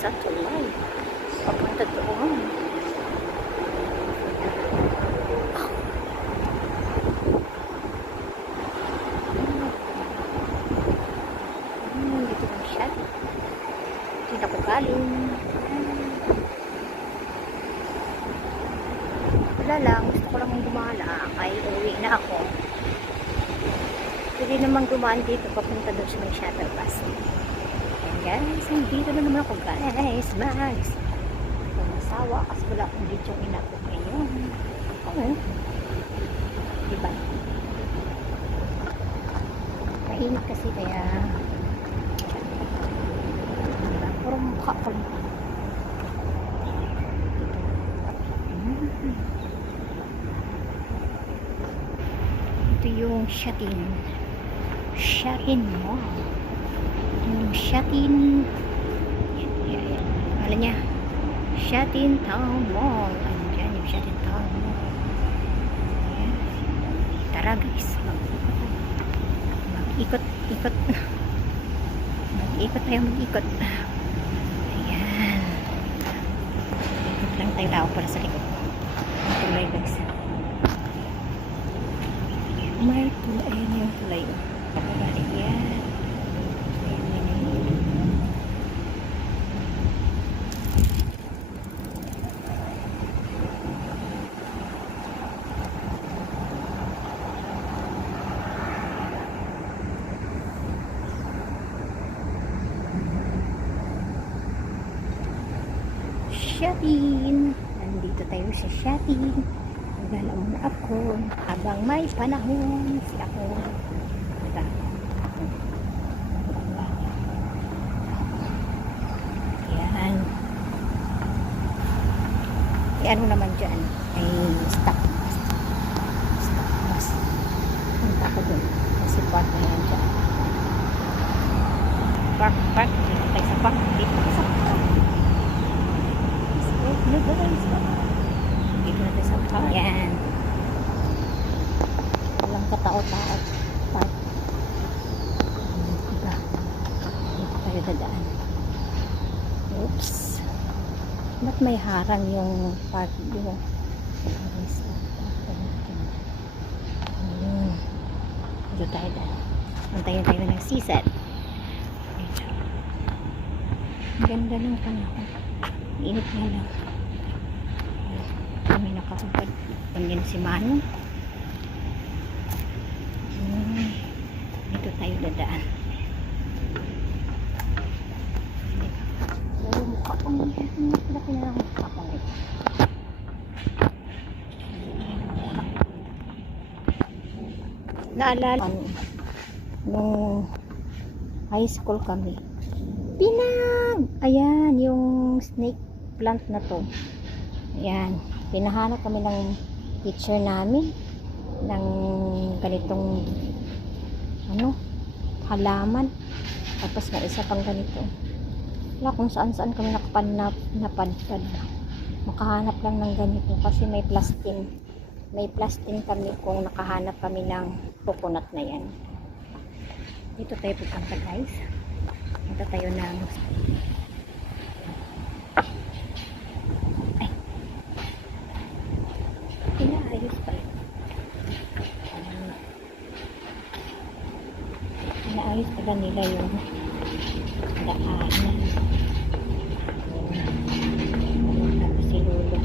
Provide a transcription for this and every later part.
sa tulay. Papunta doon. Dito lang siya. Dito ako galing. Wala lang. Gusto ko lang gumala. Ay, uwi na ako. Pwede naman gumaan dito papunta doon sa may shuttle bus. And guys, dito na naman ako guys. Max. Ako nasawa kasi wala akong video inabot ngayon. Oo. Diba? Mainit kasi kaya diba? Puro mukha ko lang. Ito yung Shatin Mall. Yung Shatin alam niya Shatin Town Mall. Andyan yung Shatin Town Mall. Ayan. Tara guys, mag-ikot mag-ikot. Ayan, ikot lang tayo tao para sa likod. Tulay guys, may tulay. Ayan yung tulay. Kapabalik yan. Shatin. Nandito tayo sa Shatin. Magdala muna ako habang may panahon. Si ako. Diba? Yan. Ano naman dyan? Ay stop bus. Punta ko dun. Kasi park na yan dyan. Park. Dito tayo sa park. Dito tayo sa park. Dito na tayo sa park. Yan. Walang katao-tao. Park. Diba? Dito tayo dadaan. Oops. Ba't may harang yung park yung dito tayo dadaan. Antayin tayo ng season. Ganda ng panahon. Init nga lang. Kami nakakapag pangin si Manong. Dito tayo dadaan. Pero mukha ko laki na lang mukha ko ngayon. Naalala nung high school kami. Ayan, yung snake plant na to. Ayan, pinahanap kami ng teacher namin ng ganitong halaman. Tapos may isa pang ganito. Wala kung saan kami napadpad. Makahanap lang ng ganito kasi may plastin kami kung nakahanap kami ng coconut na yan. Dito tayo pupunta guys. Punta tayo ng inaayos pa nila yung daanan. Tapos si Lolo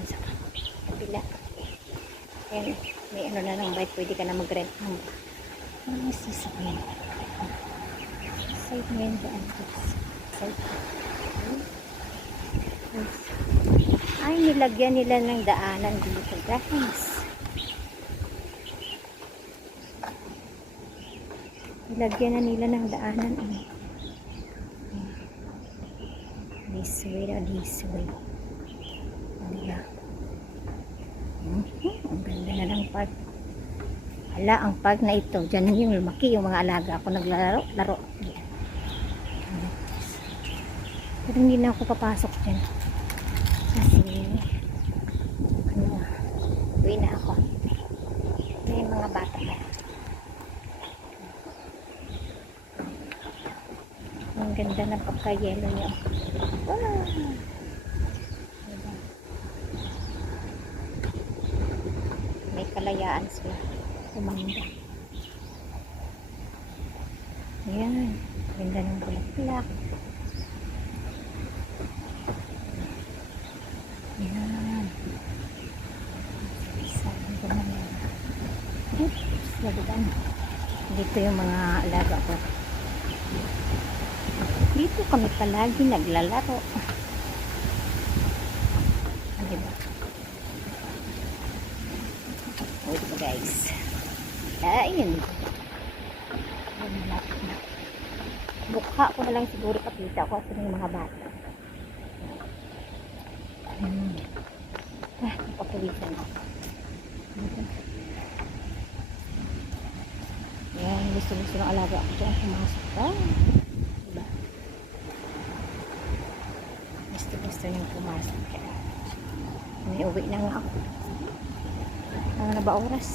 Yan sa kabila. Ayan, may ano na lang bike. Pwede ka na mag-rent ng mga sasakyan. Side mo yung daan. Side. Ay, nilagyan nila ng daanan dito, guys. Nilagyan na nila ng daanan. This way na, this way. Diba? Ang ganda na ng park. Hala, ang park na ito. Diyan yung lumaki, yung mga alaga ako naglalaro. Pero hindi na ako papasok dyan. Kasi, ano, uwi na ako. May mga bata pa. Ang ganda ng pagka-yellow niya. Wow! Diba? May kalayaan sila. Kumanda. Ayan. Ganda ng bulaklak. Ayan. Isang gumanda. Oops. Lagudan. Dito yung mga alaga ko. Dito kami palagi naglalaro. Diba? O, diba guys? Ayun. Mukha ko na lang siguro kapita ko sa mga bata. Napapawisan ako. Ayan, gusto-gusto ng alaga ako dyan. Pumasok ka. Diba? Gusto niyang pumasok ka. May uwi na nga ako. Ano na ba oras?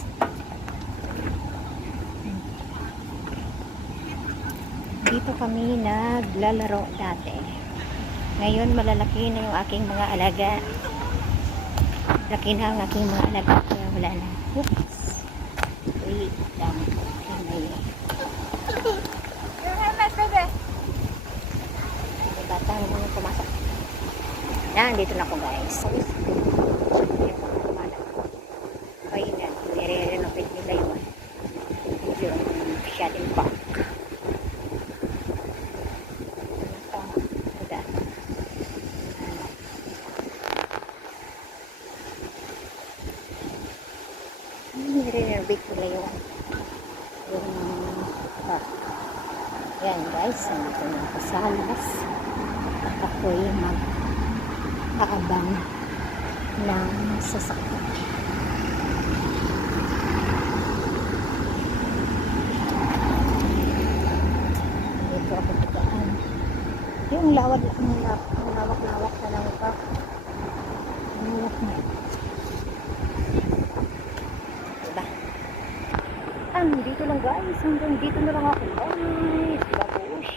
Dito kami naglalaro dati. Ngayon malalaki na yung aking mga alaga. Laki na ang aking mga alaga. Kaya wala na. Oops. Wait lang. May bata naman pumasok. Yan, dito na ako guys. Okay na. Nire-renovate nila yun. Yung shutting park. Nire-renovate nila yung park. Yan guys, nandito na ako sa labas. At ako'y mag-aabang ng sasakyan. Dito ako tugaan. Yung lawak na ng park. Ang lawak na. Diba? Dito lang guys. Hanggang dito na lang ako guys. Babush.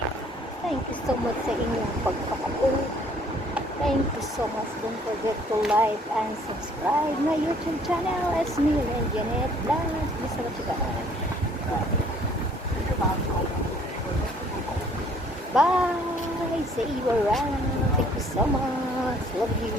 Thank you so much sa inyong pagpapanood. Thank you so much. Don't forget to like and subscribe my YouTube channel. It's me and Janet Vlog. Gusto ko siya. Bye. See you around. Thank you so much. Love you.